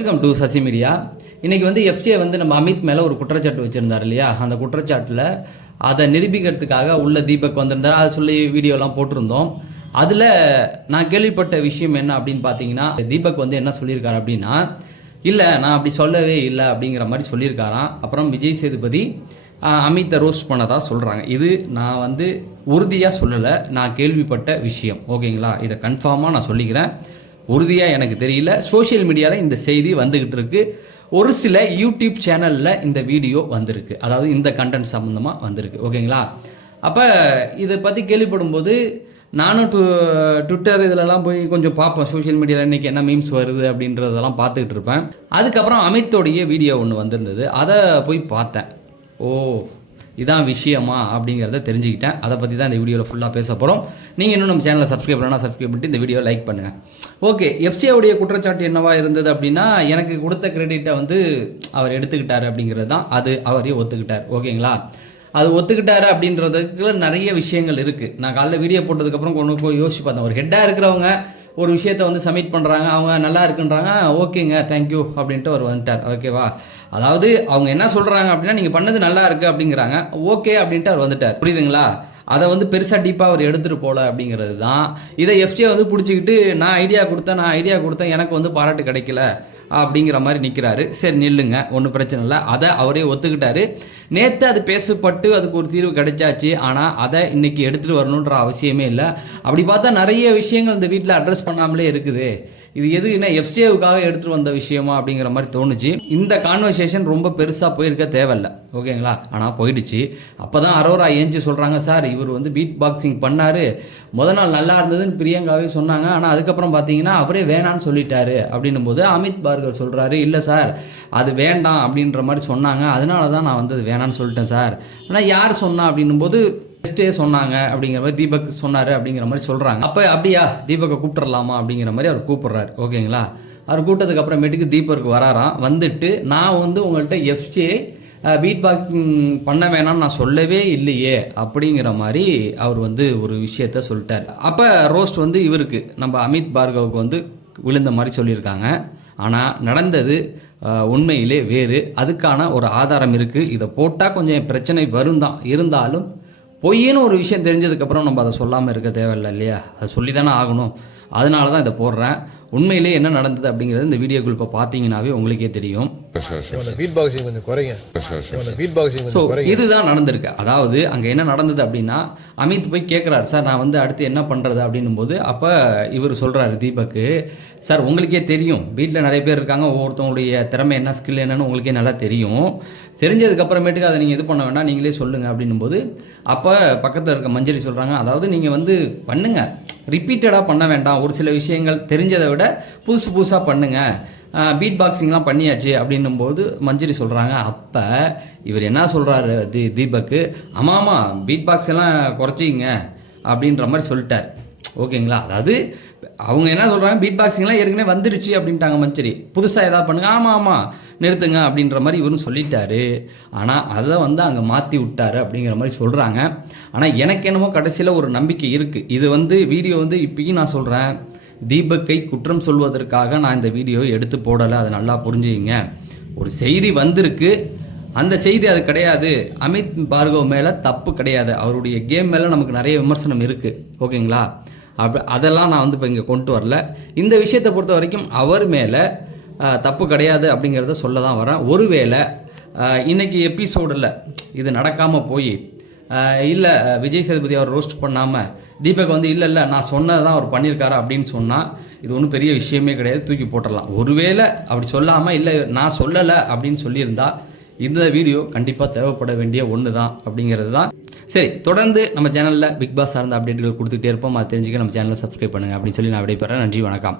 Welcome to Sasi media இன்னைக்கு வந்து FJ வந்து நம்ம அமித் மேலே ஒரு குற்றச்சாட்டு வச்சுருந்தார் இல்லையா? அந்த குற்றச்சாட்டில் அதை நிரூபிக்கிறதுக்காக உள்ள தீபக் வந்திருந்தார். அதை சொல்லி வீடியோலாம் போட்டிருந்தோம். அதில் நான் கேள்விப்பட்ட விஷயம் என்ன அப்படின்னு பார்த்தீங்கன்னா தீபக் வந்து என்ன சொல்லியிருக்காரு அப்படின்னா இல்லை நான் அப்படி சொல்லவே இல்லை அப்படிங்கிற மாதிரி சொல்லியிருக்காராம். அப்புறம் விஜய் சேதுபதி அமித்தை ரோஸ்ட் பண்ணதாக சொல்கிறாங்க இது நான் வந்து உறுதியாக சொல்லலை. நான் கேள்விப்பட்ட விஷயம். ஓகேங்களா? இதை கன்ஃபார்மாக நான் சொல்லிக்கிறேன். உறுதியாக எனக்கு தெரியல. சோஷியல் மீடியாவில் இந்த செய்தி வந்துக்கிட்டு இருக்கு. ஒரு சில யூடியூப் சேனலில் இந்த வீடியோ வந்திருக்கு. அதாவது இந்த கண்டென்ட் சம்மந்தமாக வந்திருக்கு. ஓகேங்களா அப்போ இதை பற்றி கேள்விப்படும்போது நானும் டு ட்விட்டர் இதிலலாம் போய் கொஞ்சம் பார்ப்பேன். சோஷியல் மீடியாவில் இன்றைக்கி என்ன மீம்ஸ் வருது அப்படின்றதெல்லாம் பார்த்துக்கிட்டு இருப்பேன். அதுக்கப்புறம் அமித்தோடைய வீடியோ ஒன்று வந்திருந்தது. அதை போய் பார்த்தேன். ஓ இதான் விஷயமா அப்படிங்கிறத தெரிஞ்சுக்கிட்டேன். அதை பற்றி தான் இந்த வீடியோவில் ஃபுல்லாக பேச போகிறோம் நீங்கள் இன்னும் நம்ம சேனலை சப்ஸ்கிரைப் பண்ணால் சப்ஸ்கிரைப் பண்ணிட்டு இந்த வீடியோ லைக் பண்ணுங்கள் ஓகே எஃப்சியோடைய குற்றச்சாட்டு என்னவா இருந்தது அப்படின்னா எனக்கு கொடுத்த கிரெடிட்டை வந்து அவர் எடுத்துக்கிட்டார் அப்படிங்கிறது தான். அது அவரே ஒத்துக்கிட்டார். ஓகேங்களா அது ஒத்துக்கிட்டாரு அப்படின்றதுக்குள்ள நிறைய விஷயங்கள் இருக்குது நான் காலைல வீடியோ போட்டதுக்கப்புறம் கொண்டு போய் யோசிச்சு பார்த்தேன். ஒரு ஹெட்டாக இருக்கிறவங்க ஒரு விஷயத்தை வந்து சப்மிட் பண்ணுறாங்க அவங்க நல்லா இருக்குன்றாங்க ஓகேங்க தேங்க்யூ அப்படின்ட்டு அவர் வந்துட்டார். ஓகேவா அதாவது அவங்க என்ன சொல்கிறாங்க அப்படின்னா நீங்கள் பண்ணது நல்லா இருக்குது அப்படிங்கிறாங்க. ஓகே அப்படின்ட்டு அவர் வந்துட்டார். புரியுதுங்களா? அதை வந்து பெருசாக டீப்பாக அவர் எடுத்துகிட்டு போகல அப்படிங்கிறது தான். இதை எஃப்டியை வந்து பிடிச்சிக்கிட்டு நான் ஐடியா கொடுத்தேன் நான் ஐடியா கொடுத்தேன் எனக்கு வந்து பாராட்டு கிடைக்கல. அப்படிங்கிற மாதிரி நிற்கிறாரு சரி நில்லுங்க. ஒன்றும் பிரச்சனை இல்லை. அதை அவரே ஒத்துக்கிட்டாரு. நேற்று அது பேசப்பட்டு அதுக்கு ஒரு தீர்வு கிடைச்சாச்சு. ஆனால் அதை இன்றைக்கி எடுத்துகிட்டு வரணுன்ற அவசியமே இல்லை. அப்படி பார்த்தா நிறைய விஷயங்கள் இந்த வீட்டில் அட்ரஸ் பண்ணாமலே இருக்குது. இது எதுக்குன்னா எஃப்சிஏவுக்காக எடுத்துகிட்டு வந்த விஷயமா அப்படிங்கிற மாதிரி தோணுச்சு. இந்த கான்வர்சேஷன் ரொம்ப பெருசாக போயிருக்க தேவையில்ல. ஓகேங்களா? ஆனால் போயிடுச்சு. அப்போ தான் அரோரா ஏஞ்சி சொல்கிறாங்க சார் இவர் வந்து பீட் பாக்ஸிங் பண்ணார். முத நாள் நல்லா இருந்ததுன்னு பிரியங்காவே சொன்னாங்க. ஆனால் அதுக்கப்புறம் பார்த்தீங்கன்னா அவரே வேணான்னு சொல்லிட்டாரு. அப்படின்னும் போது அமித் பார்கர் சொல்கிறாரு இல்லை சார் அது வேண்டாம் அப்படின்ற மாதிரி சொன்னாங்க. அதனால தான் நான் வந்து அது வேணான்னு சொல்லிட்டேன் சார். ஆனால் யார் சொன்னா அப்படின்னும் போது ஃபஸ்ட்டே சொன்னாங்க அப்படிங்கிற மாதிரி தீபக் சொன்னார் அப்படிங்கிற மாதிரி சொல்கிறாங்க அப்போ அப்படியா தீபக்கை கூப்பிட்றலாமா அப்படிங்கிற மாதிரி அவர் கூப்பிட்றாரு. ஓகேங்களா? அவர் கூப்பிட்டதுக்கப்புறமேட்டுக்கு அப்புறமேட்டுக்கு தீபருக்கு வராராம். வந்துட்டு நான் வந்து உங்கள்கிட்ட எஃப்ஜே பீட் பாக்கிங் பண்ண வேணாம்னு நான் சொல்லவே இல்லையே அப்படிங்கிற மாதிரி அவர் வந்து ஒரு விஷயத்த சொல்லிட்டார். அப்போ ரோஸ்ட் வந்து இவருக்கு நம்ம அமித் பார்கவுக்கு வந்து விழுந்த மாதிரி சொல்லியிருக்காங்க. ஆனால் நடந்தது உண்மையிலே வேறு. அதுக்கான ஒரு ஆதாரம் இருக்குது இதை போட்டால் கொஞ்சம் பிரச்சனை வரும் தான் இருந்தாலும் பொய்ன்னு ஒரு விஷயம் தெரிஞ்சதுக்கப்புறம் நம்ம அதை சொல்லாமல் இருக்க தேவையில்லை இல்லையா? அதை சொல்லி தானே ஆகணும். அதனால தான் இதை போடுறேன். உண்மையிலே என்ன நடந்தது அப்படிங்கிறது இந்த வீடியோக்குள் இப்போ பார்த்தீங்கன்னாவே உங்களுக்கே தெரியும். ஸோ இதுதான் நடந்திருக்கு. அதாவது அங்கே என்ன நடந்தது அப்படின்னா அமித் போய் கேட்குறாரு சார் நான் வந்து அடுத்து என்ன பண்ணுறது அப்படின்னும் போது அப்போ இவர் சொல்கிறாரு தீபக்கு சார் உங்களுக்கே தெரியும். வீட்டில் நிறைய பேர் இருக்காங்க. ஒவ்வொருத்தவங்களுடைய திறமை என்ன ஸ்கில் என்னன்னு உங்களுக்கே நல்லா தெரியும். தெரிஞ்சதுக்கப்புறமேட்டுக்கு அதை நீங்கள் இது பண்ண வேண்டாம் நீங்களே சொல்லுங்கள் அப்படின்னும் போது அப்போ பக்கத்தில் இருக்க மஞ்சரி சொல்கிறாங்க அதாவது நீங்கள் வந்து பண்ணுங்கள் ரிப்பீட்டடாக பண்ண வேண்டாம். ஒரு சில விஷயங்கள் தெரிஞ்சதை விட புதுசு புதுசாக பண்ணுங்கள் பீட் பாக்ஸிங்லாம் பண்ணியாச்சு அப்படின்னும் போது மஞ்சரி சொல்கிறாங்க அப்போ இவர் என்ன சொல்கிறாரு தி தீபக்கு? ஆமாம் ஆமாம் பீட் பாக்ஸ் எல்லாம் குறைச்சிங்க அப்படின்ற மாதிரி சொல்லிட்டார். ஓகேங்களா? அதாவது அவங்க என்ன சொல்கிறாங்க பீட் பாக்ஸிங்லாம் ஏற்கனவே வந்துருச்சு அப்படின்ட்டாங்க மஞ்சரி. புதுசாக ஏதாவது பண்ணுங்க. ஆமாம் ஆமாம் நிறுத்துங்க அப்படின்ற மாதிரி இவரும் சொல்லிட்டாரு. ஆனால் அதை வந்து அங்கே மாற்றி விட்டாரு அப்படிங்கிற மாதிரி சொல்கிறாங்க ஆனால் எனக்கு என்னமோ கடைசியில் ஒரு நம்பிக்கை இருக்குது இது வந்து வீடியோ வந்து இப்பயும் நான் சொல்கிறேன் தீபக்கை குற்றம் சொல்வதற்காக நான் இந்த வீடியோ எடுத்து போடலை. அதை நல்லா புரிஞ்சுக்கிங்க. ஒரு செய்தி வந்திருக்கு. அந்த செய்தி அது கிடையாது. அமித் பார்கவ் மேலே தப்பு கிடையாது. அவருடைய கேம் மேலே நமக்கு நிறைய விமர்சனம் இருக்குது ஓகேங்களா? அப்போ அதெல்லாம் நான் வந்து இப்போ இங்கே கொண்டு வரல. இந்த விஷயத்தை பொறுத்த வரைக்கும் அவர் மேலே தப்பு கிடையாது அப்படிங்கிறத சொல்ல தான் வரேன். ஒருவேளை இன்றைக்கி எபிசோடில் இது நடக்காமல் போய் இல்லை விஜய் சேதுபதி அவர் ரோஸ்ட் பண்ணாமல் தீபக் வந்து இல்லை இல்லை நான் சொன்னது தான் அவர் பண்ணியிருக்காரு அப்படின்னு சொன்னால் இது ஒன்றும் பெரிய விஷயமே கிடையாது. தூக்கி போட்டுடலாம் ஒருவேளை அப்படி சொல்லாமல் இல்லை நான் சொல்லலை அப்படின்னு சொல்லியிருந்தா இந்த வீடியோ கண்டிப்பாக தேவைப்பட வேண்டிய ஒன்று தான் அப்படிங்கிறது தான் சரி தொடர்ந்து நம்ம சேனலில் பிக் பாஸ் சார்ந்த அப்டேட்டுகள் கொடுத்துட்டே இருப்போம். அதை தெரிஞ்சுக்க நம்ம சேனலை சப்ஸ்கிரைப் பண்ணுங்கள் அப்படின்னு சொல்லி நான் விடைபெறேன். நன்றி வணக்கம்.